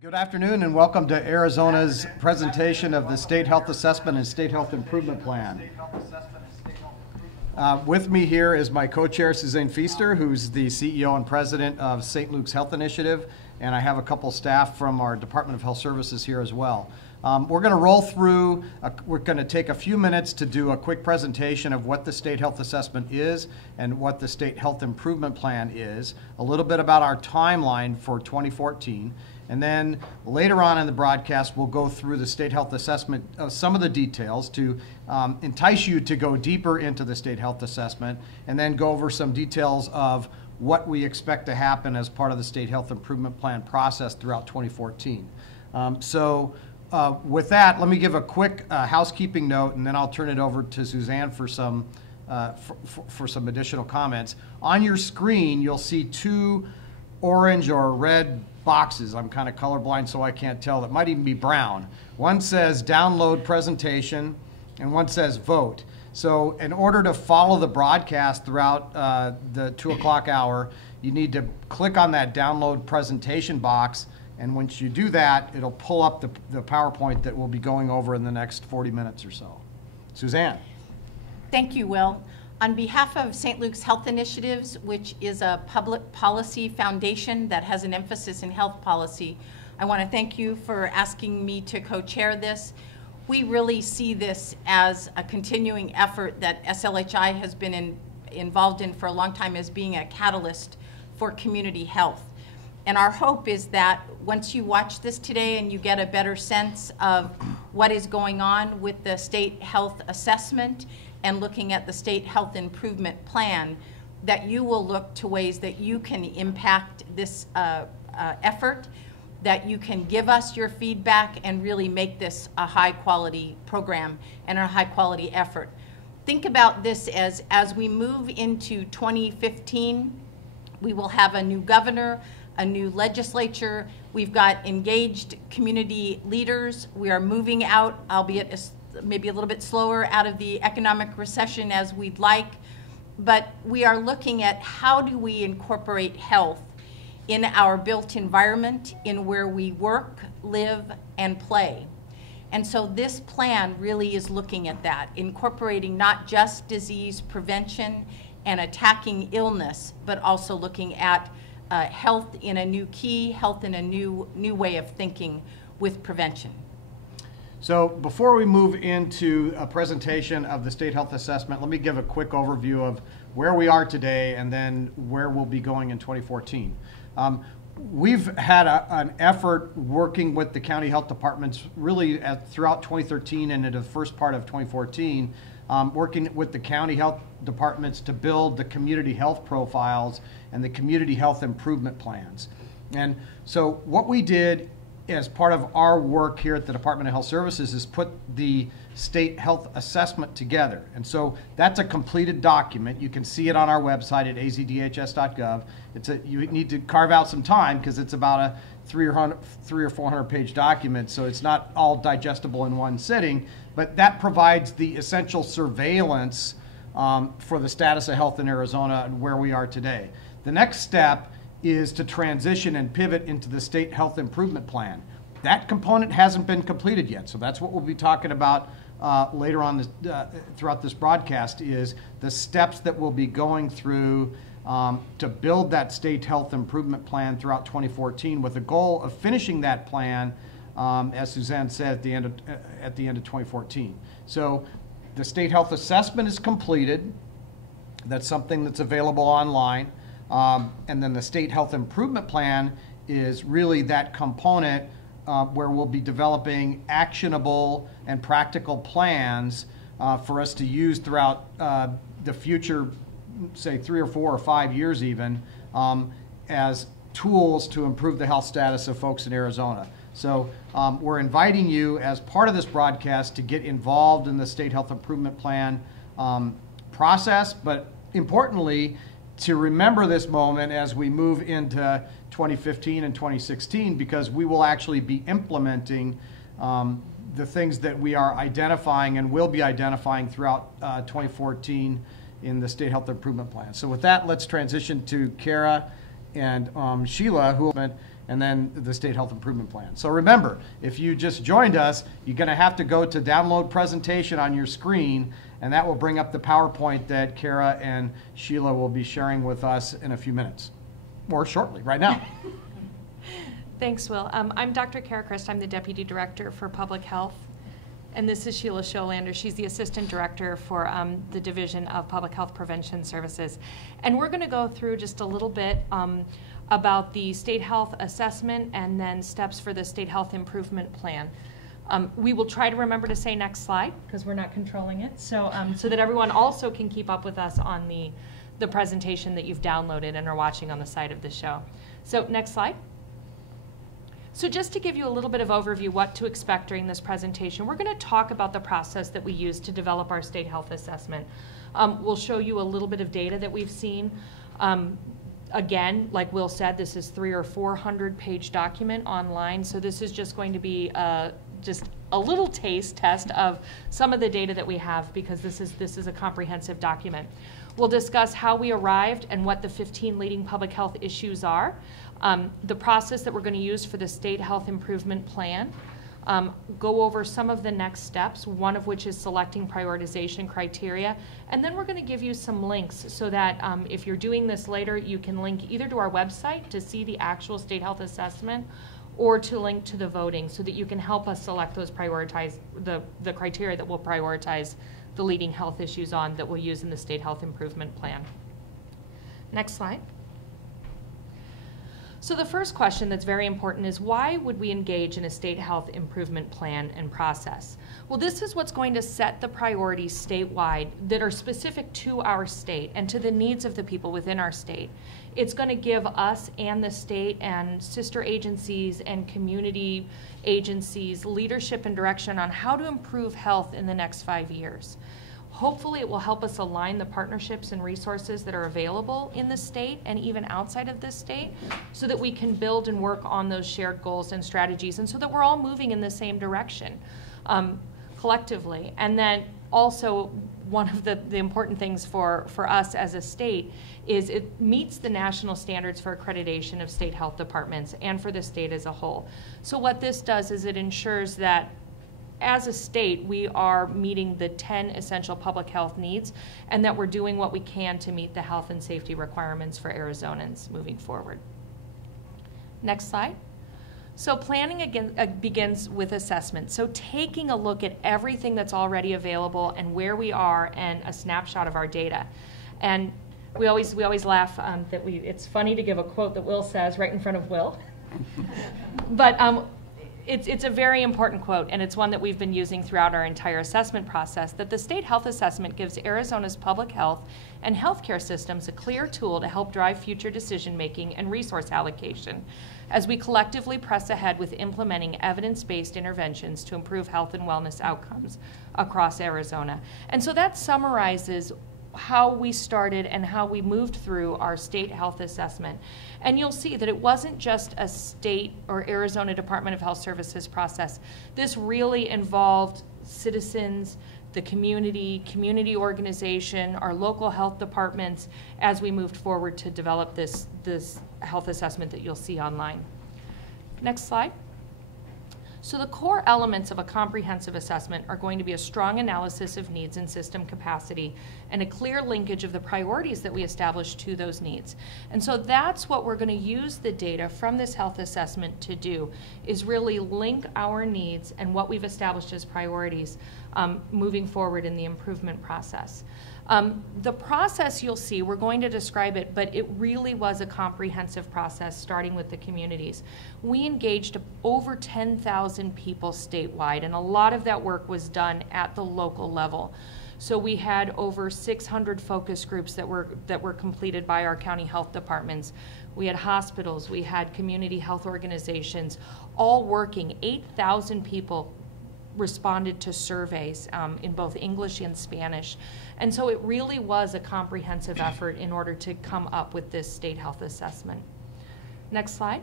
Good afternoon and welcome to Arizona's presentation of the State Health Assessment and State Health Improvement Plan. With me here is my co-chair, Suzanne Feaster, who's the CEO and president of St. Luke's Health Initiative, and I have a couple staff from our Department of Health Services here as well. We're going to roll through, we're going to take a few minutes to do a quick presentation of what the State Health Assessment is and what the State Health Improvement Plan is, a little bit about our timeline for 2014, and then later on in the broadcast, we'll go through the State Health Assessment, some of the details to entice you to go deeper into the State Health Assessment, and then go over some details of what we expect to happen as part of the State Health Improvement Plan process throughout 2014. With that, let me give a quick housekeeping note, and then I'll turn it over to Suzanne for some additional comments. On your screen, you'll see two orange or red boxes. I'm kind of colorblind, so I can't tell. It might even be brown. One says download presentation, and one says vote. So in order to follow the broadcast throughout the 2 o'clock hour, you need to click on that download presentation box, and once you do that, it'll pull up the PowerPoint that we'll be going over in the next 40 minutes or so. Suzanne. Thank you, Will. On behalf of St. Luke's Health Initiatives, which is a public policy foundation that has an emphasis in health policy, I want to thank you for asking me to co-chair this. We really see this as a continuing effort that SLHI has been involved in for a long time as being a catalyst for community health. And our hope is that once you watch this today and you get a better sense of what is going on with the state health assessment and looking at the state health improvement plan, that you will look to ways that you can impact this effort, that you can give us your feedback and really make this a high quality program and a high quality effort. Think about this as we move into 2015, we will have a new governor, a new legislature. We've got engaged community leaders. We are moving out, albeit maybe a little bit slower, out of the economic recession as we'd like. But we are looking at how do we incorporate health in our built environment, in where we work, live, and play. And so this plan really is looking at that, incorporating not just disease prevention and attacking illness, but also looking at health in a new key, health in a new way of thinking with prevention. So before we move into a presentation of the State Health Assessment, let me give a quick overview of where we are today and then where we'll be going in 2014. We've had an effort working with the county health departments really throughout 2013 and into the first part of 2014, working with the county health departments to build the community health profiles and the community health improvement plans. And so what we did as part of our work here at the Department of Health Services is put the state health assessment together. And so that's a completed document. You can see it on our website at azdhs.gov. You need to carve out some time because it's about a 300 or 400 page document, so it's not all digestible in one sitting, but that provides the essential surveillance for the status of health in Arizona and where we are today. The next step is to transition and pivot into the State Health Improvement Plan. That component hasn't been completed yet, so that's what we'll be talking about later on throughout this broadcast, is the steps that we'll be going through to build that State Health Improvement Plan throughout 2014 with the goal of finishing that plan, as Suzanne said, at the end of 2014. So the State Health Assessment is completed. That's something that's available online. And then the State Health Improvement Plan is really that component where we'll be developing actionable and practical plans for us to use throughout the future, say 3 or 4 or 5 years even, as tools to improve the health status of folks in Arizona. So we're inviting you as part of this broadcast to get involved in the State Health Improvement Plan process, but importantly, to remember this moment as we move into 2015 and 2016, because we will actually be implementing the things that we are identifying and will be identifying throughout 2014 in the State Health Improvement Plan. So with that, let's transition to Kara and Sheila, who and then the State Health Improvement Plan. So remember, if you just joined us, you're going to have to go to download presentation on your screen, and that will bring up the PowerPoint that Kara and Sheila will be sharing with us in a few minutes, or shortly, right now. Thanks, Will. I'm Dr. Kara Christ. I'm the Deputy Director for Public Health. And this is Sheila Scholander. She's the Assistant Director for the Division of Public Health Prevention Services. And we're going to go through just a little bit about the State Health Assessment and then steps for the State Health Improvement Plan. We will try to remember to say next slide because we're not controlling it, so that everyone also can keep up with us on the presentation that you've downloaded and are watching on the side of the show. So next slide. So just to give you a little bit of overview what to expect during this presentation, we're going to talk about the process that we use to develop our state health assessment. We'll show you a little bit of data that we've seen. Again, like Will said, this is 300 or 400 page document online, so this is just going to be just a little taste test of some of the data that we have because this is a comprehensive document. We'll discuss how we arrived and what the 15 leading public health issues are, the process that we're going to use for the State Health Improvement Plan, go over some of the next steps, one of which is selecting prioritization criteria, and then we're going to give you some links so that if you're doing this later, you can link either to our website to see the actual state health assessment or to link to the voting so that you can help us select those the criteria that will prioritize the leading health issues on that we'll use in the State Health Improvement Plan. Next slide. So the first question that's very important is why would we engage in a state health improvement plan and process? Well, this is what's going to set the priorities statewide that are specific to our state and to the needs of the people within our state. It's going to give us and the state and sister agencies and community agencies leadership and direction on how to improve health in the next 5 years. Hopefully it will help us align the partnerships and resources that are available in the state and even outside of this state so that we can build and work on those shared goals and strategies and so that we're all moving in the same direction collectively. And then also one of the important things for us as a state is it meets the national standards for accreditation of state health departments and for the state as a whole. So what this does is it ensures that as a state, we are meeting the 10 essential public health needs and that we're doing what we can to meet the health and safety requirements for Arizonans moving forward. Next slide. So planning again, begins with assessment. So taking a look at everything that's already available and where we are and a snapshot of our data. And we always laugh that it's funny to give a quote that Will says right in front of Will. But it's a very important quote, and it's one that we've been using throughout our entire assessment process, that the state health assessment gives Arizona's public health and healthcare systems a clear tool to help drive future decision-making and resource allocation as we collectively press ahead with implementing evidence-based interventions to improve health and wellness outcomes across Arizona. And so that summarizes how we started and how we moved through our state health assessment. And you'll see that it wasn't just a state or Arizona Department of Health Services process. This really involved citizens, the community organization, our local health departments as we moved forward to develop this health assessment that you'll see online. Next slide. So the core elements of a comprehensive assessment are going to be a strong analysis of needs and system capacity and a clear linkage of the priorities that we establish to those needs. And so that's what we're going to use the data from this health assessment to do, is really link our needs and what we've established as priorities moving forward in the improvement process. The process you'll see, we're going to describe it, but it really was a comprehensive process starting with the communities. We engaged over 10,000 people statewide, and a lot of that work was done at the local level. So we had over 600 focus groups that were completed by our county health departments. We had hospitals, we had community health organizations, all working. 8,000 people responded to surveys in both English and Spanish. And so it really was a comprehensive effort in order to come up with this state health assessment. Next slide.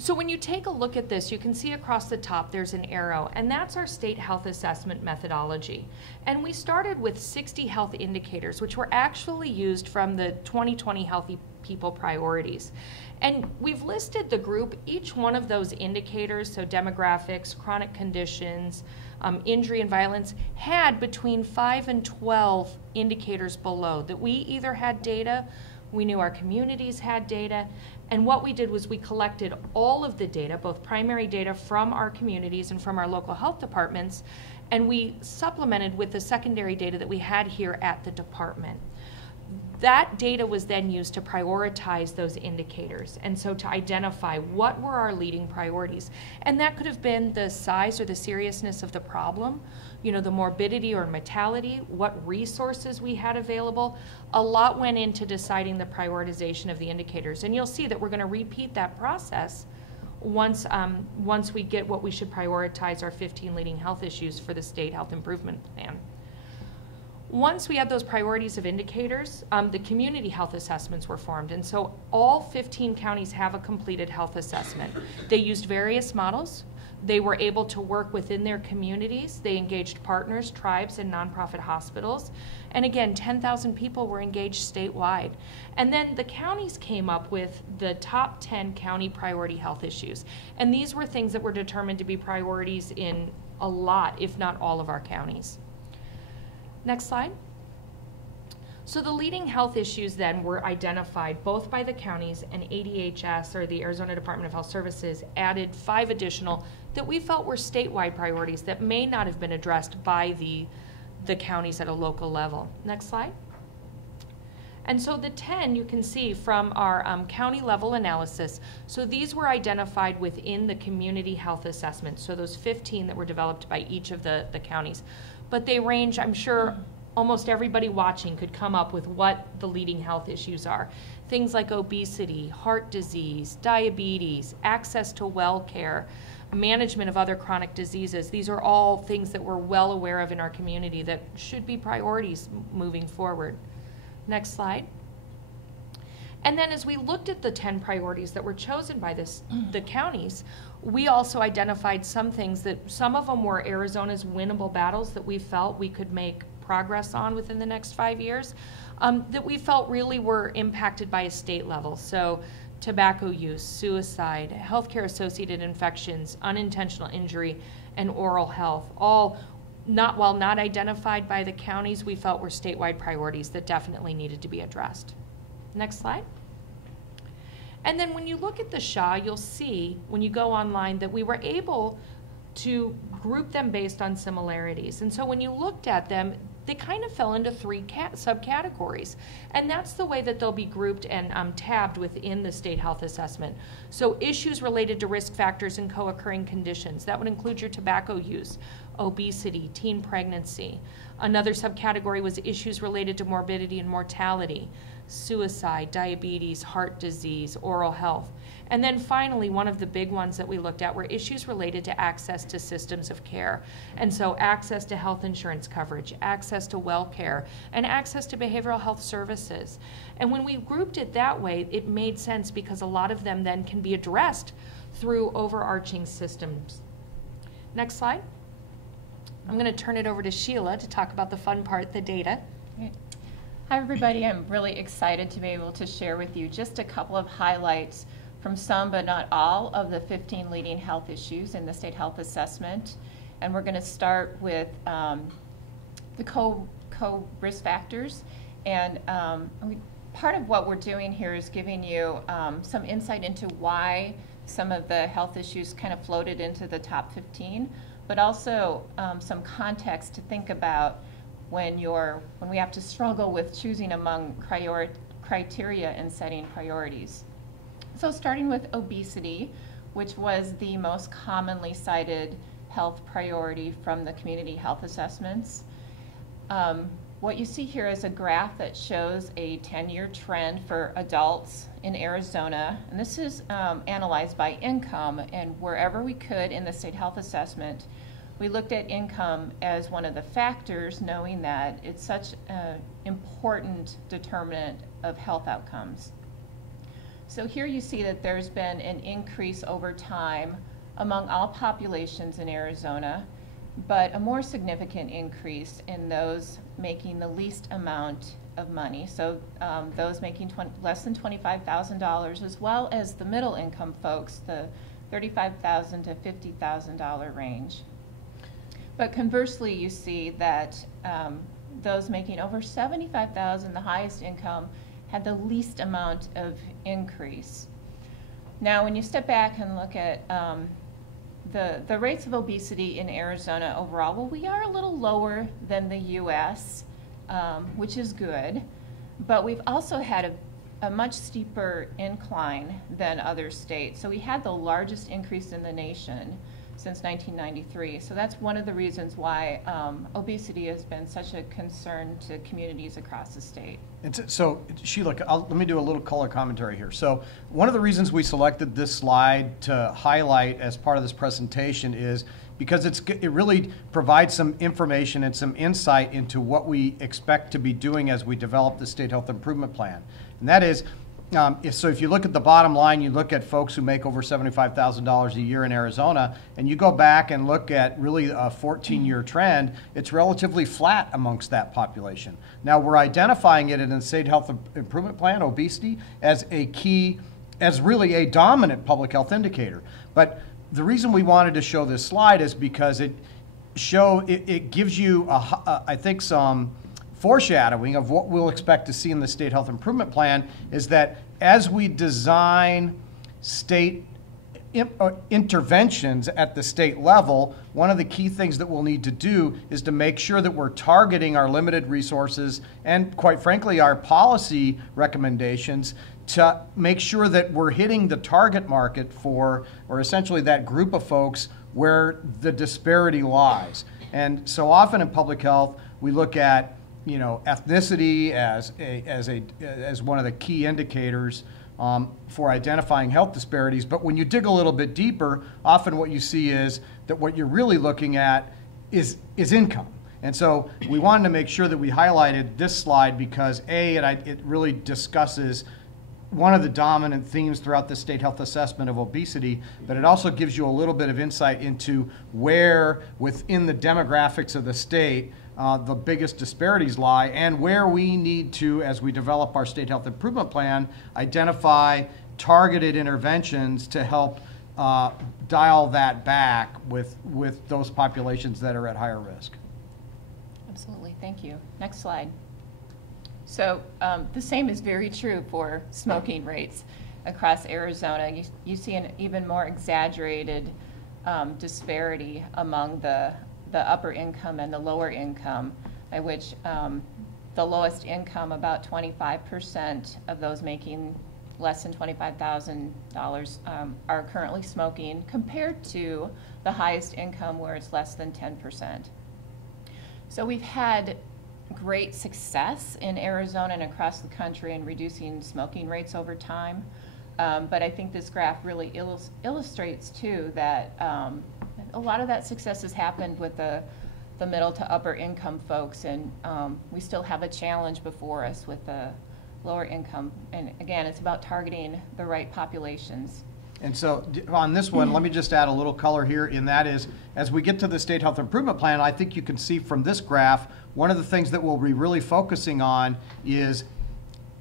So when you take a look at this, you can see across the top there's an arrow, and that's our state health assessment methodology. And we started with 60 health indicators, which were actually used from the 2020 Healthy People Priorities. And we've listed the group, each one of those indicators, so demographics, chronic conditions, injury and violence, had between 5 and 12 indicators below that we either had data, we knew our communities had data, and what we did was we collected all of the data, both primary data from our communities and from our local health departments, and we supplemented with the secondary data that we had here at the department. That data was then used to prioritize those indicators, and so to identify what were our leading priorities. And that could have been the size or the seriousness of the problem, you know, the morbidity or mortality, what resources we had available. A lot went into deciding the prioritization of the indicators. And you'll see that we're going to repeat that process once we get what we should prioritize our 15 leading health issues for the state health improvement plan. Once we had those priorities of indicators, the community health assessments were formed. And so all 15 counties have a completed health assessment. They used various models. They were able to work within their communities. They engaged partners, tribes, and nonprofit hospitals. And again, 10,000 people were engaged statewide. And then the counties came up with the top 10 county priority health issues. And these were things that were determined to be priorities in a lot, if not all of our counties. Next slide. So the leading health issues then were identified both by the counties, and ADHS, or the Arizona Department of Health Services, added 5 additional that we felt were statewide priorities that may not have been addressed by the counties at a local level. Next slide. And so the 10 you can see from our county level analysis, so these were identified within the community health assessment, so those 15 that were developed by each of the counties. But they range, I'm sure almost everybody watching could come up with what the leading health issues are. Things like obesity, heart disease, diabetes, access to well care, management of other chronic diseases. These are all things that we're well aware of in our community that should be priorities moving forward. Next slide. And then as we looked at the 10 priorities that were chosen by the counties, we also identified some things that some of them were Arizona's winnable battles that we felt we could make progress on within the next 5 years, that we felt really were impacted by a state level. So tobacco use, suicide, healthcare associated infections, unintentional injury, and oral health, all while not identified by the counties, we felt were statewide priorities that definitely needed to be addressed. Next slide. And then when you look at the SHA, you'll see when you go online that we were able to group them based on similarities. And so when you looked at them, they kind of fell into 3 subcategories. And that's the way that they'll be grouped and tabbed within the state health assessment. So issues related to risk factors and co-occurring conditions. That would include your tobacco use, obesity, teen pregnancy. Another subcategory was issues related to morbidity and mortality, suicide, diabetes, heart disease, oral health. And then finally, one of the big ones that we looked at were issues related to access to systems of care. And so access to health insurance coverage, access to well care, and access to behavioral health services. And when we grouped it that way, it made sense because a lot of them then can be addressed through overarching systems. Next slide. I'm going to turn it over to Sheila to talk about the fun part, the data. Hi everybody, I'm really excited to be able to share with you just a couple of highlights from some but not all of the 15 leading health issues in the state health assessment. And we're going to start with the co-risk factors. And part of what we're doing here is giving you some insight into why some of the health issues kind of floated into the top 15, but also some context to think about when we have to struggle with choosing among criteria and setting priorities. So starting with obesity, which was the most commonly cited health priority from the community health assessments. What you see here is a graph that shows a 10-year trend for adults in Arizona, and this is analyzed by income, and wherever we could in the state health assessment, we looked at income as one of the factors, knowing that it's such an important determinant of health outcomes. So here you see that there's been an increase over time among all populations in Arizona, but a more significant increase in those making the least amount of money. So those making less than $25,000, as well as the middle income folks, the $35,000 to $50,000 range. But conversely, you see that those making over $75,000, the highest income, had the least amount of increase. Now, when you step back and look at the rates of obesity in Arizona overall, well, we are a little lower than the U.S., which is good, but we've also had a much steeper incline than other states. So we had the largest increase in the nation since 1993. So that's one of the reasons why obesity has been such a concern to communities across the state. So, Sheila, let me do a little color commentary here. So one of the reasons we selected this slide to highlight as part of this presentation is because it really provides some information and some insight into what we expect to be doing as we develop the State Health Improvement Plan. And that is, if you look at the bottom line, you look at folks who make over $75,000 a year in Arizona, and you go back and look at really a 14-year trend, it's relatively flat amongst that population. Now, we're identifying it in the State Health Improvement Plan, obesity, as really a dominant public health indicator. But the reason we wanted to show this slide is because it gives you, I think, some foreshadowing of what we'll expect to see in the State Health Improvement Plan is that as we design state interventions at the state level, one of the key things that we'll need to do is to make sure that we're targeting our limited resources and, quite frankly, our policy recommendations to make sure that we're hitting the target market for, or essentially that group of folks where the disparity lies. And so often in public health, we look at ethnicity as one of the key indicators for identifying health disparities. But when you dig a little bit deeper, often what you see is that what you're really looking at is income. And so we wanted to make sure that we highlighted this slide because it really discusses one of the dominant themes throughout the state health assessment of obesity, but it also gives you a little bit of insight into where within the demographics of the state the biggest disparities lie, and where we need to, as we develop our State Health Improvement Plan, identify targeted interventions to help dial that back with those populations that are at higher risk. Absolutely, thank you. Next slide. So the same is very true for smoking rates across Arizona. You see an even more exaggerated disparity among the upper income and the lower income, by which the lowest income, about 25% of those making less than $25,000 are currently smoking, compared to the highest income where it's less than 10%. So we've had great success in Arizona and across the country in reducing smoking rates over time. But I think this graph really illustrates too that a lot of that success has happened with the middle to upper income folks, and we still have a challenge before us with the lower income. And again, it's about targeting the right populations. And so on this one, let me just add a little color here, and that is, as we get to the State Health Improvement Plan, I think you can see from this graph, one of the things that we'll be really focusing on is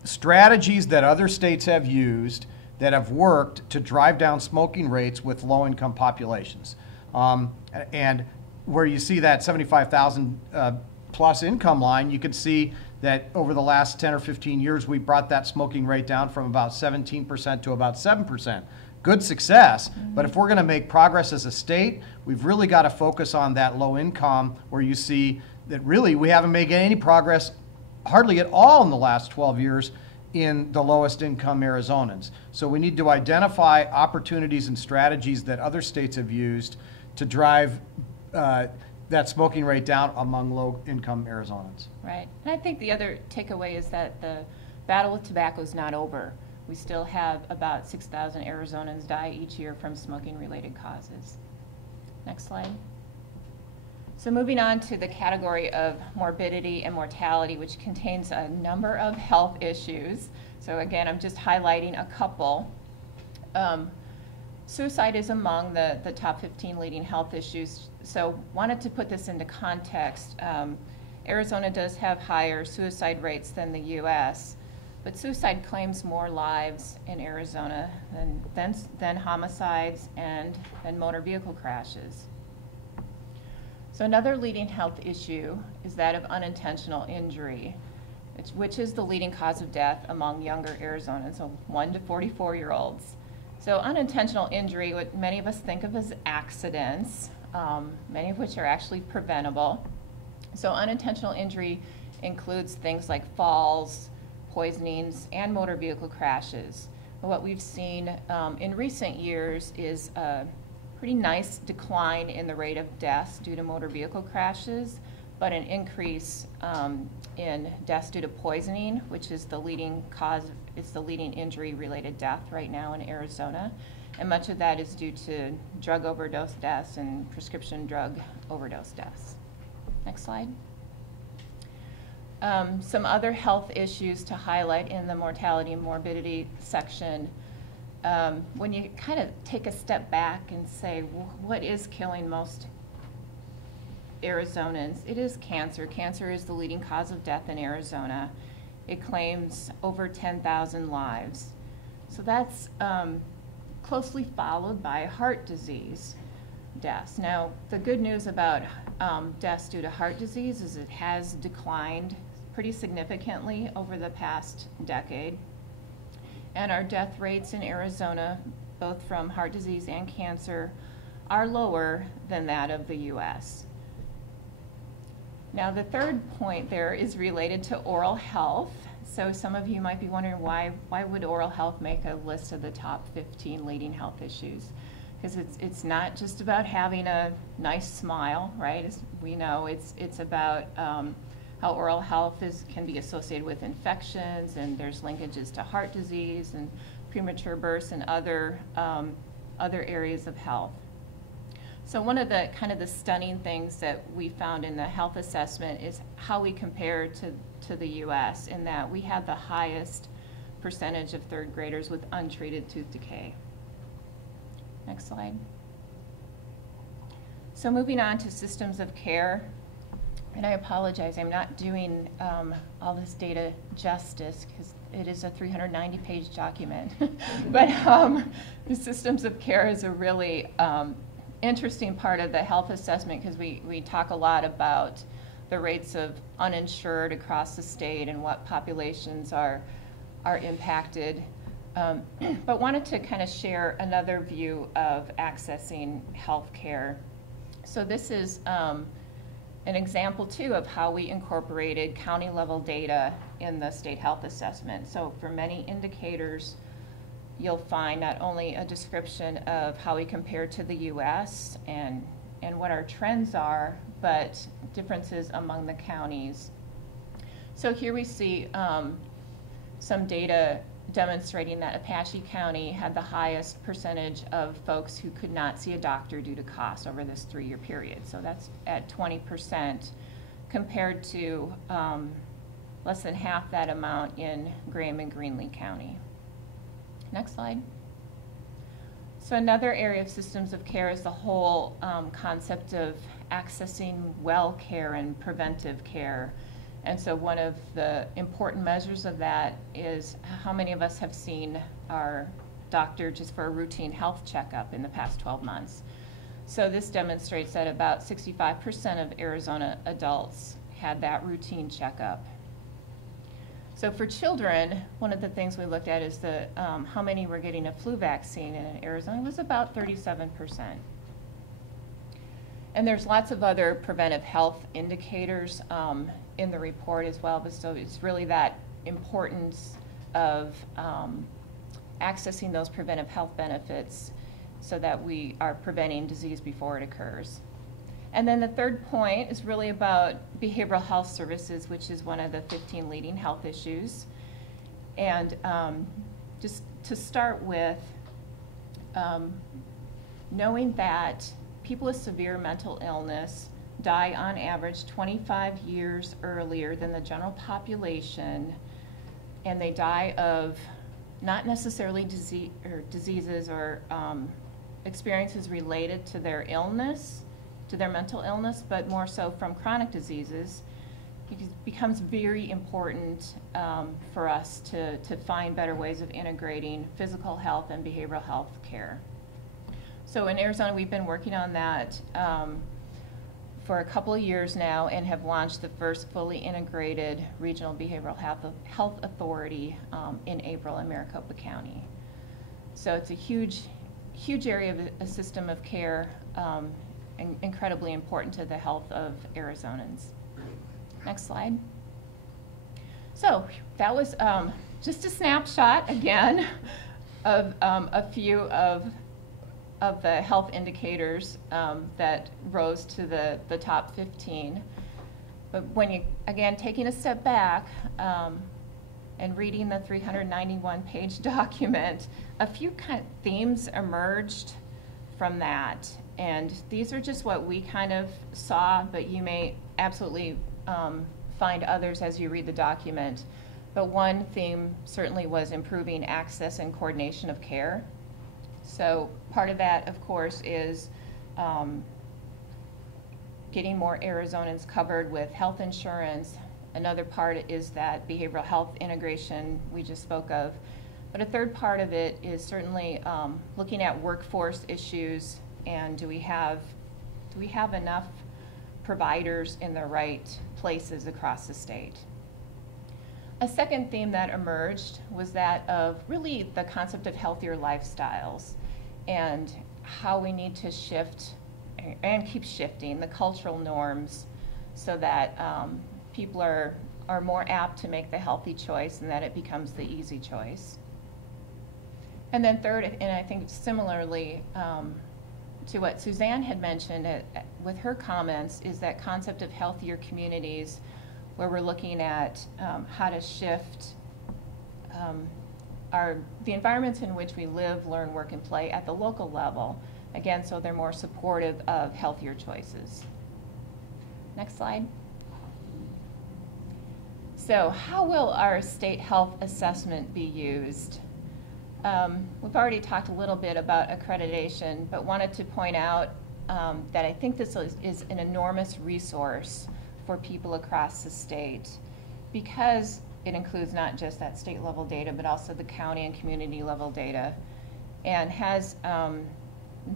strategies that other states have used that have worked to drive down smoking rates with low-income populations. And where you see that 75,000 plus income line, you can see that over the last 10 or 15 years, we brought that smoking rate down from about 17% to about 7%. Good success, but if we're going to make progress as a state, we've really got to focus on that low income, where you see that really we haven't made any progress hardly at all in the last 12 years in the lowest income Arizonans. So we need to identify opportunities and strategies that other states have used to drive that smoking rate down among low-income Arizonans. Right. And I think the other takeaway is that the battle with tobacco is not over. We still have about 6,000 Arizonans die each year from smoking-related causes. Next slide. So moving on to the category of morbidity and mortality, which contains a number of health issues. So again, I'm just highlighting a couple. Suicide is among the top 15 leading health issues. So wanted to put this into context. Arizona does have higher suicide rates than the US, but suicide claims more lives in Arizona than homicides and motor vehicle crashes. So another leading health issue is that of unintentional injury, which is the leading cause of death among younger Arizonans, so 1 to 44-year-olds. So unintentional injury, what many of us think of as accidents, many of which are actually preventable. So unintentional injury includes things like falls, poisonings, and motor vehicle crashes. What we've seen in recent years is a pretty nice decline in the rate of deaths due to motor vehicle crashes, but an increase in deaths due to poisoning, which is the leading cause, it's the leading injury-related death right now in Arizona. And much of that is due to drug overdose deaths and prescription drug overdose deaths. Next slide. Some other health issues to highlight in the mortality and morbidity section. When you kind of take a step back and say, what is killing most Arizonans? It is cancer. Cancer is the leading cause of death in Arizona. It claims over 10,000 lives. So that's closely followed by heart disease deaths. Now, the good news about deaths due to heart disease is it has declined pretty significantly over the past decade. And our death rates in Arizona, both from heart disease and cancer, are lower than that of the US. Now, the third point there is related to oral health. So some of you might be wondering why would oral health make a list of the top 15 leading health issues? Because it's not just about having a nice smile, right? As we know, it's about how oral health can be associated with infections, and there's linkages to heart disease and premature births and other areas of health. So one of the kind of the stunning things that we found in the health assessment is how we compare to the US, in that we had the highest percentage of third graders with untreated tooth decay. Next slide. So moving on to systems of care, and I apologize, I'm not doing all this data justice because it is a 390-page document. But the systems of care is a really interesting part of the health assessment, because we talk a lot about the rates of uninsured across the state and what populations are impacted. But wanted to kind of share another view of accessing health care. So this is an example, too, of how we incorporated county-level data in the state health assessment. So for many indicators, you'll find not only a description of how we compare to the US and what our trends are, but differences among the counties. So here we see some data demonstrating that Apache County had the highest percentage of folks who could not see a doctor due to cost over this 3-year period. So that's at 20% compared to less than half that amount in Graham and Greenlee County. Next slide. So another area of systems of care is the whole concept of accessing well care and preventive care. And so one of the important measures of that is how many of us have seen our doctor just for a routine health checkup in the past 12 months. So this demonstrates that about 65% of Arizona adults had that routine checkup. So for children, one of the things we looked at is how many were getting a flu vaccine, and in Arizona it was about 37%. And there's lots of other preventive health indicators in the report as well, but so it's really that importance of accessing those preventive health benefits so that we are preventing disease before it occurs. And then the third point is really about behavioral health services, which is one of the 15 leading health issues. And just to start with, knowing that people with severe mental illness die on average 25 years earlier than the general population, and they die of not necessarily diseases or experiences related to their illness, to their mental illness, but more so from chronic diseases, it becomes very important for us to find better ways of integrating physical health and behavioral health care. So in Arizona, we've been working on that for a couple of years now and have launched the first fully integrated regional behavioral health authority in April in Maricopa County. So it's a huge area of a system of care, incredibly important to the health of Arizonans. Next slide. So that was just a snapshot again of a few of the health indicators that rose to the top 15. But when you, again, taking a step back and reading the 391-page document, a few kind of themes emerged from that. And these are just what we kind of saw, but you may absolutely find others as you read the document. But one theme certainly was improving access and coordination of care. So part of that, of course, is getting more Arizonans covered with health insurance. Another part is that behavioral health integration we just spoke of. But a third part of it is certainly looking at workforce issues, and do we have enough providers in the right places across the state. A second theme that emerged was that of really the concept of healthier lifestyles and how we need to shift and keep shifting the cultural norms so that people are more apt to make the healthy choice and that it becomes the easy choice. And then third, and I think similarly to what Suzanne had mentioned with her comments, is that concept of healthier communities, where we're looking at how to shift the environments in which we live, learn, work, and play at the local level, again, so they're more supportive of healthier choices. Next slide. So how will our state health assessment be used? We've already talked a little bit about accreditation, but wanted to point out that I think this is an enormous resource for people across the state, because it includes not just that state level data, but also the county and community level data, and has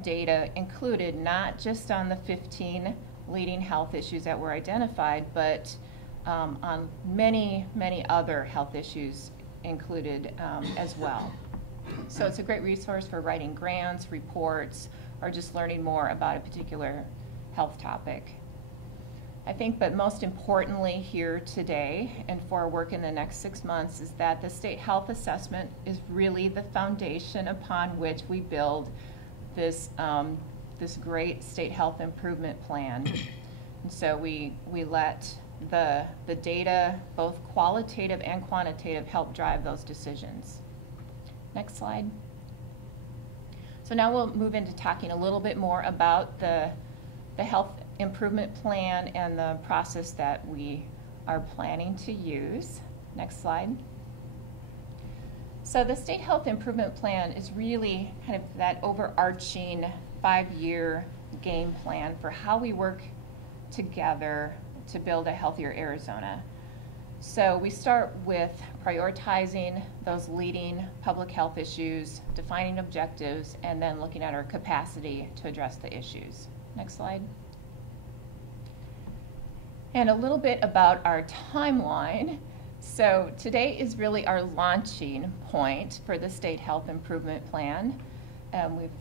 data included not just on the 15 leading health issues that were identified, but on many, many other health issues included as well. So it's a great resource for writing grants, reports, or just learning more about a particular health topic. I think, but most importantly here today and for our work in the next 6 months, is that the state health assessment is really the foundation upon which we build this, this great state health improvement plan. And so we let the data, both qualitative and quantitative, help drive those decisions. Next slide. So now we'll move into talking a little bit more about the health improvement plan and the process that we are planning to use. Next slide. So the state health improvement plan is really kind of that overarching 5-year game plan for how we work together to build a healthier Arizona. So we start with prioritizing those leading public health issues, defining objectives, and then looking at our capacity to address the issues. Next slide. And a little bit about our timeline. So today is really our launching point for the State Health Improvement Plan.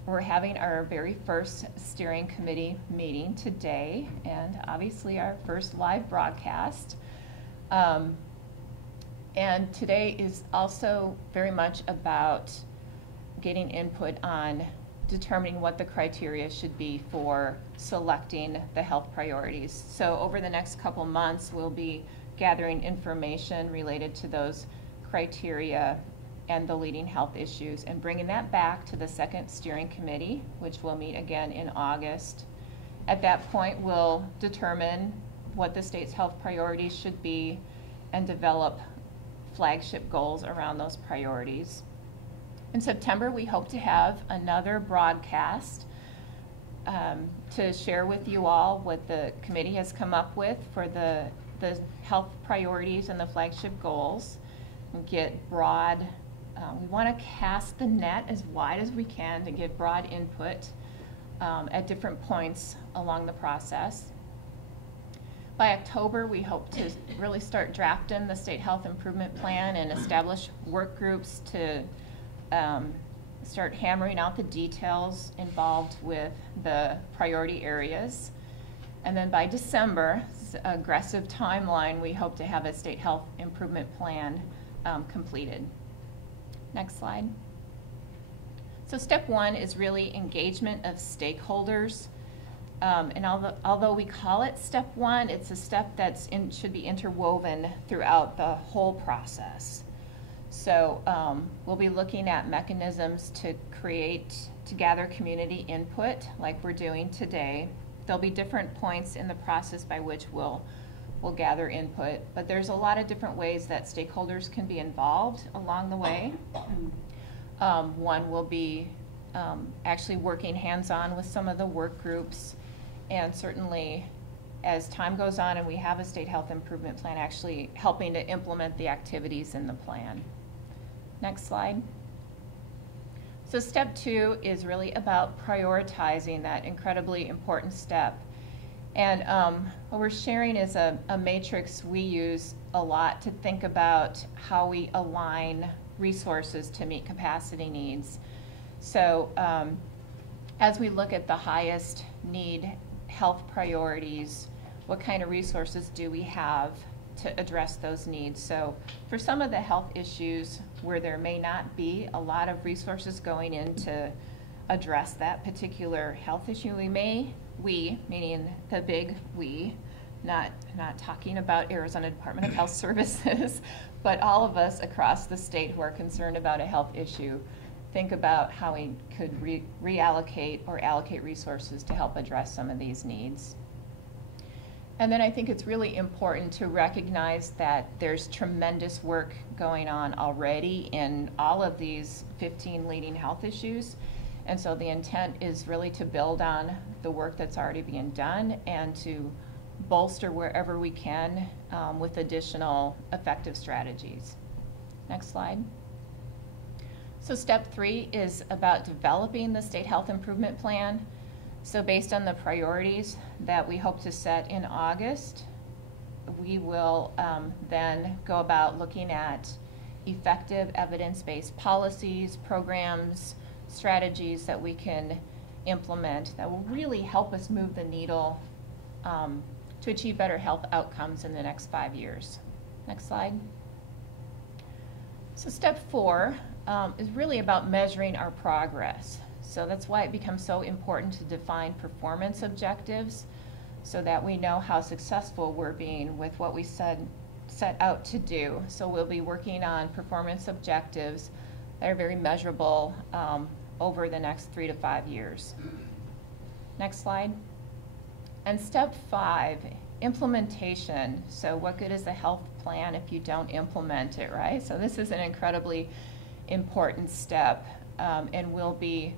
We're having our very first steering committee meeting today, and obviously our first live broadcast. And today is also very much about getting input on determining what the criteria should be for selecting the health priorities. So over the next couple months, we'll be gathering information related to those criteria and the leading health issues and bringing that back to the second steering committee, which will meet again in August, At that point, we'll determine what the state's health priorities should be and develop flagship goals around those priorities. In September, we hope to have another broadcast to share with you all what the committee has come up with for the health priorities and the flagship goals. And get broad, we want to cast the net as wide as we can to get broad input at different points along the process. By October, we hope to really start drafting the State Health Improvement Plan and establish work groups to start hammering out the details involved with the priority areas. And then by December, aggressive timeline, we hope to have a State Health Improvement Plan completed. Next slide. So step one is really engagement of stakeholders. And although we call it step one, it's a step that should be interwoven throughout the whole process. So we'll be looking at mechanisms to gather community input like we're doing today. There'll be different points in the process by which we'll gather input, but there's a lot of different ways that stakeholders can be involved along the way. One will be actually working hands-on with some of the work groups, and certainly as time goes on and we have a State Health Improvement Plan, actually helping to implement the activities in the plan. Next slide. So step two is really about prioritizing that incredibly important step. And what we're sharing is a matrix we use a lot to think about how we align resources to meet capacity needs. So as we look at the highest need health priorities, what kind of resources do we have to address those needs? So for some of the health issues where there may not be a lot of resources going in to address that particular health issue, we, meaning the big we, not talking about Arizona Department of Health Services, but all of us across the state who are concerned about a health issue, think about how we could reallocate or allocate resources to help address some of these needs. And then I think it's really important to recognize that there's tremendous work going on already in all of these 15 leading health issues. And so the intent is really to build on the work that's already being done and to bolster wherever we can with additional effective strategies. Next slide. So step three is about developing the State Health Improvement Plan. So based on the priorities that we hope to set in August, we will then go about looking at effective evidence-based policies, programs, strategies that we can implement that will really help us move the needle to achieve better health outcomes in the next 5 years. Next slide. So step four is really about measuring our progress. So that's why it becomes so important to define performance objectives so that we know how successful we're being with what we set out to do. So we'll be working on performance objectives that are very measurable over the next 3 to 5 years. Next slide. And step five, implementation. So what good is a health plan if you don't implement it, right? So this is an incredibly important step, and we'll be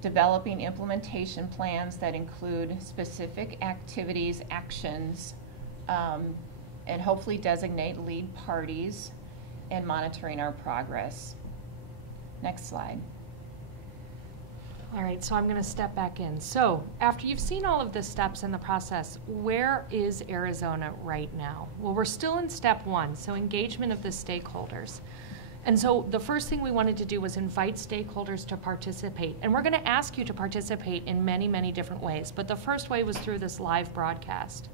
developing implementation plans that include specific activities, actions, and hopefully designate lead parties and monitoring our progress. Next slide. All right, so I'm going to step back in. So after you've seen all of the steps in the process, where is Arizona right now? Well, we're still in step one, so engagement of the stakeholders. And so the first thing we wanted to do was invite stakeholders to participate. And we're going to ask you to participate in many, many different ways. But the first way was through this live broadcast.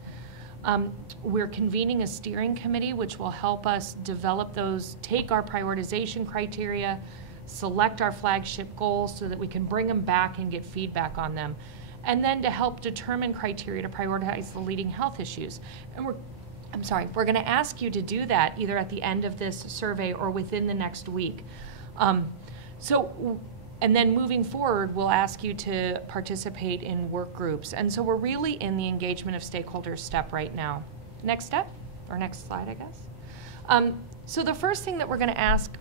We're convening a steering committee, which will help us develop those, take our prioritization criteria, select our flagship goals so that we can bring them back and get feedback on them. And then to help determine criteria to prioritize the leading health issues. And we're going to ask you to do that either at the end of this survey or within the next week. So And then moving forward, we'll ask you to participate in work groups. And so we're really in the engagement of stakeholders step right now. Next step, or next slide, I guess. So the first thing that we're going to ask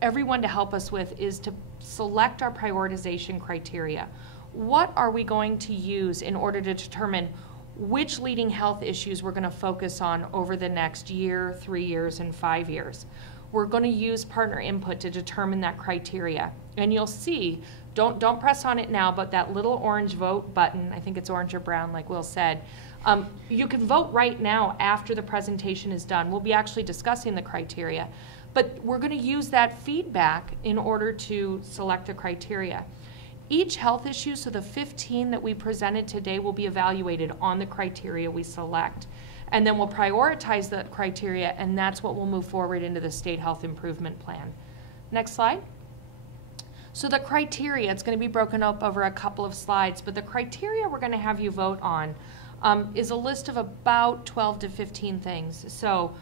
everyone to help us with is to select our prioritization criteria. What are we going to use in order to determine which leading health issues we're going to focus on over the next year, 3 years, and 5 years? We're going to use partner input to determine that criteria. And you'll see, don't press on it now, but that little orange vote button, I think it's orange or brown like Will said, you can vote right now after the presentation is done. We'll be actually discussing the criteria, but we're going to use that feedback in order to select the criteria. Each health issue, so the 15 that we presented today, will be evaluated on the criteria we select. And then we'll prioritize the criteria, and that's what will move forward into the State Health Improvement Plan. Next slide. So the criteria, it's going to be broken up over a couple of slides, but the criteria we're going to have you vote on is a list of about 12 to 15 things. So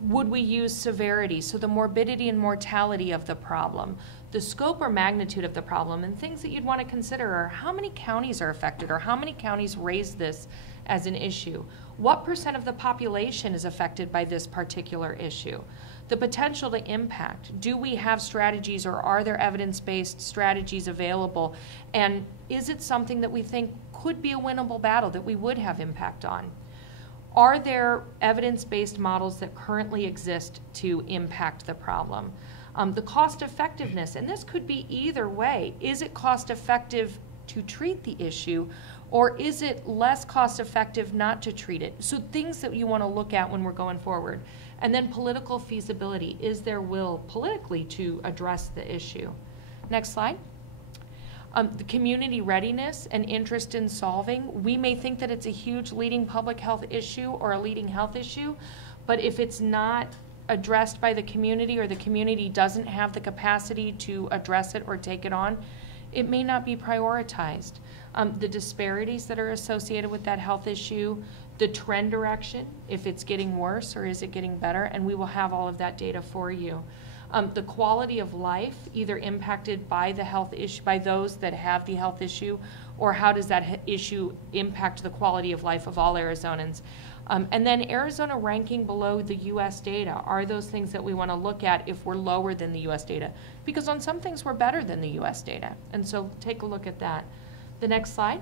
would we use severity, so the morbidity and mortality of the problem, the scope or magnitude of the problem, and things that you'd want to consider are how many counties are affected, or how many counties raise this as an issue? What % of the population is affected by this particular issue? The potential to impact. Do we have strategies, or are there evidence-based strategies available? And is it something that we think could be a winnable battle that we would have impact on? Are there evidence-based models that currently exist to impact the problem? The cost effectiveness, and this could be either way. Is it cost effective to treat the issue, or is it less cost effective not to treat it? So things that you want to look at when we're going forward. And then political feasibility. Is there will politically to address the issue? Next slide. The community readiness and interest in solving. We may think that it's a huge leading public health issue or a leading health issue, but if it's not addressed by the community, or the community doesn't have the capacity to address it or take it on, it may not be prioritized. The disparities that are associated with that health issue, the trend direction, if it's getting worse or is it getting better, and we will have all of that data for you. The quality of life, either impacted by the health issue, by those that have the health issue, or how does that issue impact the quality of life of all Arizonans. And then Arizona ranking below the U.S. data. Are those things that we want to look at if we're lower than the U.S. data? Because on some things we're better than the U.S. data. And so take a look at that. The next slide.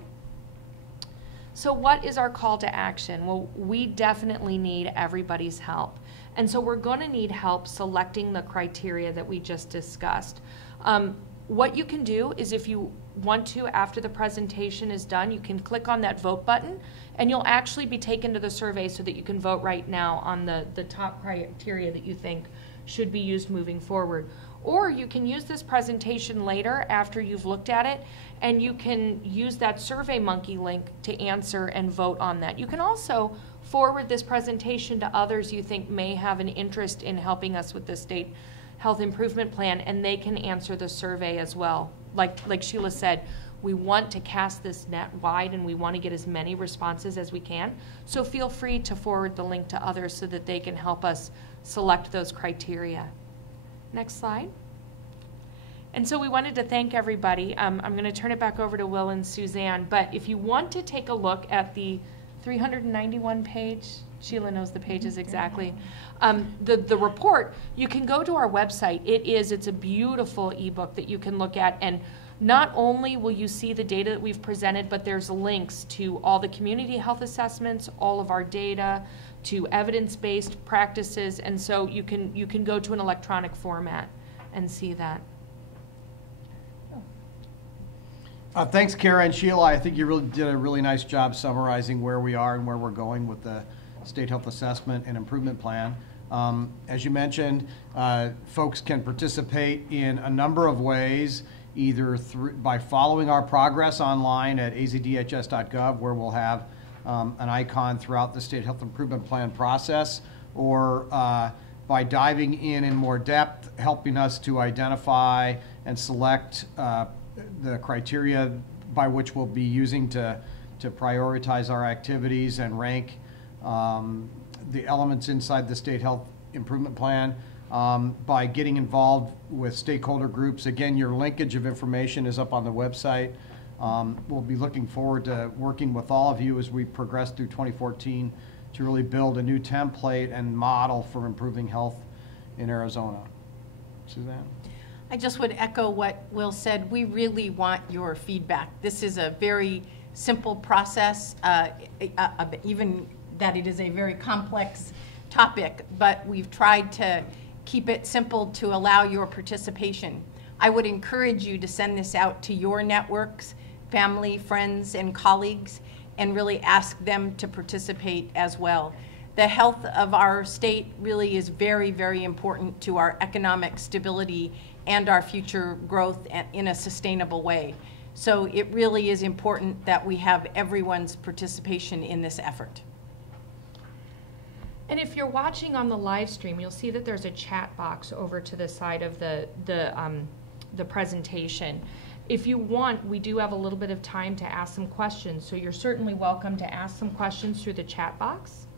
So what is our call to action? Well, we definitely need everybody's help. And so we're going to need help selecting the criteria that we just discussed. What you can do is, if you want to, after the presentation is done, you can click on that vote button, and you'll actually be taken to the survey so that you can vote right now on the top criteria that you think should be used moving forward. Or you can use this presentation later after you've looked at it, and you can use that SurveyMonkey link to answer and vote on that. You can also forward this presentation to others you think may have an interest in helping us with the State Health Improvement Plan, and they can answer the survey as well. Like Sheila said, we want to cast this net wide, and we want to get as many responses as we can. So feel free to forward the link to others so that they can help us select those criteria. Next slide. And so we wanted to thank everybody. I'm going to turn it back over to Will and Suzanne, but if you want to take a look at the 391 page, Sheila knows the pages exactly, the report, you can go to our website. It's a beautiful ebook that you can look at, and not only will you see the data that we've presented, but there's links to all the community health assessments, all of our data, to evidence-based practices, and so you can go to an electronic format and see that. Thanks, Kara and Sheila. I think you really did a really nice job summarizing where we are and where we're going with the State Health Assessment and Improvement Plan. As you mentioned, folks can participate in a number of ways, either by following our progress online at azdhs.gov, where we'll have an icon throughout the State Health Improvement Plan process, or by diving in more depth, helping us to identify and select the criteria by which we'll be using to prioritize our activities and rank the elements inside the State Health Improvement Plan. by getting involved with stakeholder groups. Again, your linkage of information is up on the website. We'll be looking forward to working with all of you as we progress through 2014 to really build a new template and model for improving health in Arizona. Suzanne? I just would echo what Will said. We really want your feedback. This is a very simple process, even that it is a very complex topic, but we've tried to keep it simple to allow your participation. I would encourage you to send this out to your networks, family, friends, and colleagues, and really ask them to participate as well. The health of our state really is very, very important to our economic stability and our future growth in a sustainable way. So it really is important that we have everyone's participation in this effort. And if you're watching on the live stream, you'll see that there's a chat box over to the side of the presentation. If you want, we do have a little bit of time to ask some questions, so you're certainly welcome to ask some questions through the chat box.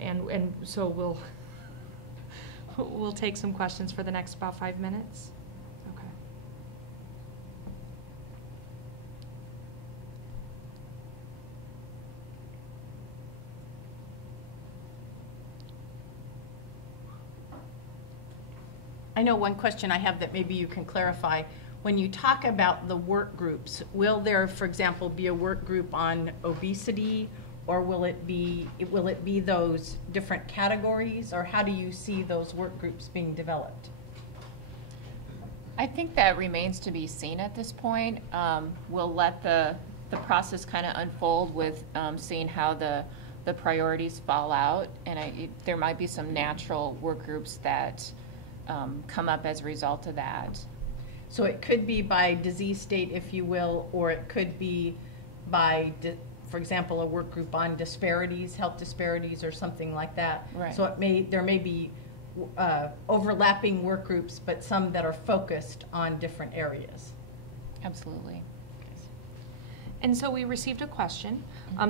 And so we'll take some questions for the next about 5 minutes. Okay. I know one question I have that maybe you can clarify. When you talk about the work groups, will there, for example, be a work group on obesity, or will it be those different categories, or how do you see those work groups being developed? I think that remains to be seen at this point. We'll let the process kind of unfold with seeing how the priorities fall out, and there might be some natural work groups that come up as a result of that. So it could be by disease state, if you will, or it could be by, for example, a work group on disparities, health disparities, or something like that. Right. So there may be overlapping work groups, but some that are focused on different areas. Absolutely. And so we received a question.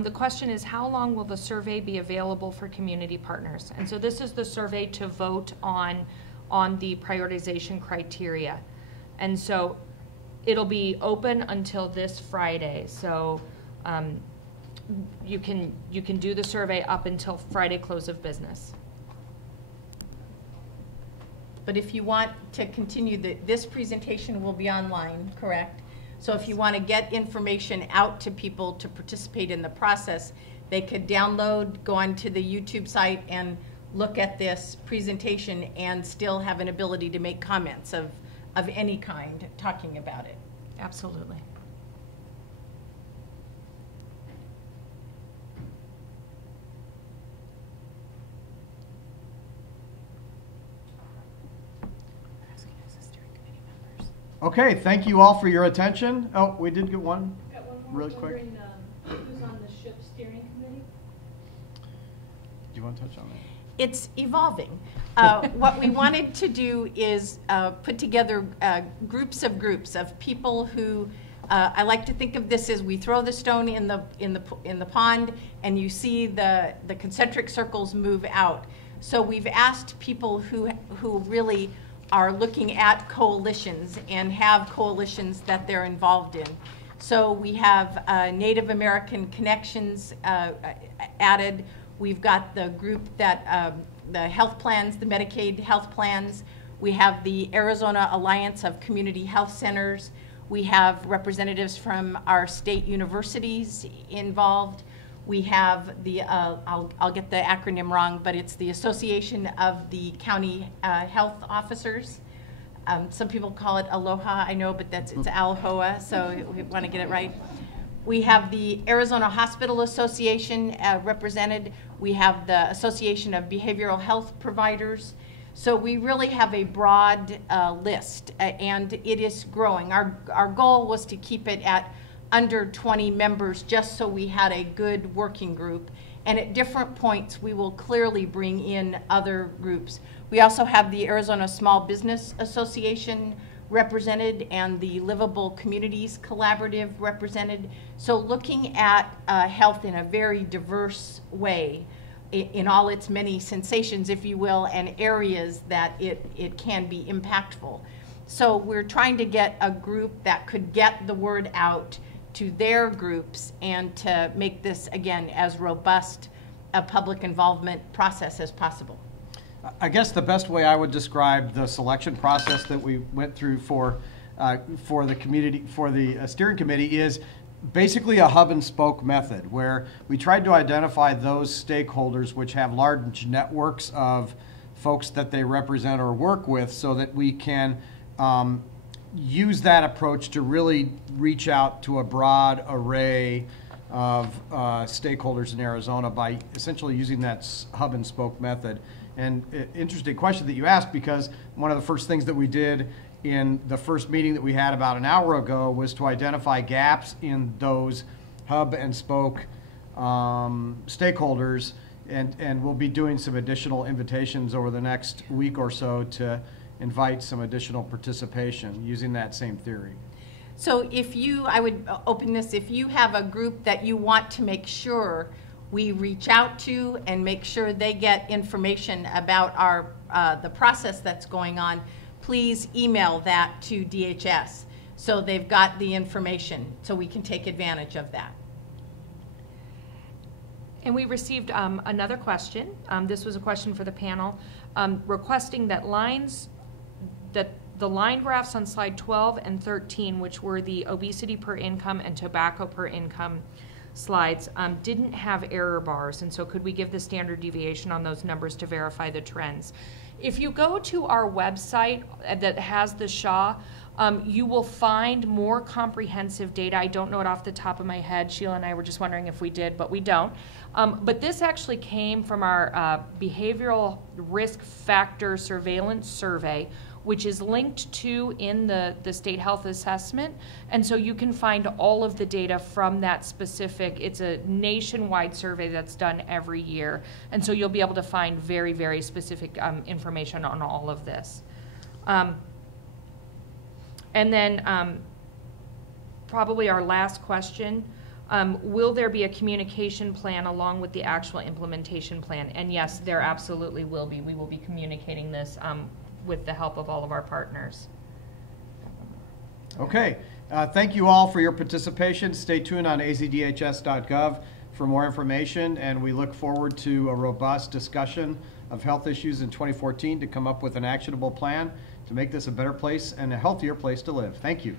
The question is, how long will the survey be available for community partners? And so this is the survey to vote on the prioritization criteria. And so it'll be open until this Friday. So you can do the survey up until Friday close of business. But if you want to continue, this presentation will be online, correct? So if you want to get information out to people to participate in the process, they could download, go onto the YouTube site and look at this presentation and still have an ability to make comments of any kind talking about it. Absolutely. Okay, thank you all for your attention. Oh, we did get one. Got one more. Really quick. Who's on the SHIP steering committee? Do you want to touch on that? It's evolving. What we wanted to do is put together groups of people who I like to think of this as we throw the stone in the pond, and you see the concentric circles move out. So we've asked people who really are looking at coalitions and have coalitions that they're involved in. So we have Native American Connections added. We've got the group that, the health plans, the Medicaid health plans. We have the Arizona Alliance of Community Health Centers. We have representatives from our state universities involved. We have the, I'll get the acronym wrong, but it's the Association of the County Health Officers. Some people call it ALOHA, I know, but it's ALHOA, so we want to get it right. We have the Arizona Hospital Association represented. We have the Association of Behavioral Health Providers. So we really have a broad list, and it is growing. Our goal was to keep it at under 20 members just so we had a good working group. And at different points, we will clearly bring in other groups. We also have the Arizona Small Business Association represented and the Livable Communities Collaborative represented. So looking at health in a very diverse way. in all its many sensations, if you will, and areas that it can be impactful. So we're trying to get a group that could get the word out to their groups and to make this, again, as robust a public involvement process as possible. I guess the best way I would describe the selection process that we went through for the community, for the steering committee, is basically a hub and spoke method, where we tried to identify those stakeholders which have large networks of folks that they represent or work with, so that we can use that approach to really reach out to a broad array of stakeholders in Arizona by essentially using that hub and spoke method. And interesting question that you asked, because one of the first things that we did in the first meeting that we had about an hour ago was to identify gaps in those hub and spoke stakeholders, and we'll be doing some additional invitations over the next week or so to invite some additional participation using that same theory. So I would open this, if you have a group that you want to make sure we reach out to and make sure they get information about the process that's going on, please email that to DHS so they've got the information so we can take advantage of that. And we received another question. This was a question for the panel, requesting that the line graphs on slide 12 and 13, which were the obesity per income and tobacco per income slides, didn't have error bars, and so could we give the standard deviation on those numbers to verify the trends? If you go to our website that has the SHA, you will find more comprehensive data. I don't know it off the top of my head. Sheila and I were just wondering if we did, but we don't. But this actually came from our behavioral risk factor surveillance survey, which is linked to in the state health assessment. And so you can find all of the data from that specific, it's a nationwide survey that's done every year. And so you'll be able to find very, very specific information on all of this. And then probably our last question, will there be a communication plan along with the actual implementation plan? And yes, there absolutely will be. We will be communicating this with the help of all of our partners. Okay, thank you all for your participation. Stay tuned on azdhs.gov for more information, and we look forward to a robust discussion of health issues in 2014 to come up with an actionable plan to make this a better place and a healthier place to live. Thank you.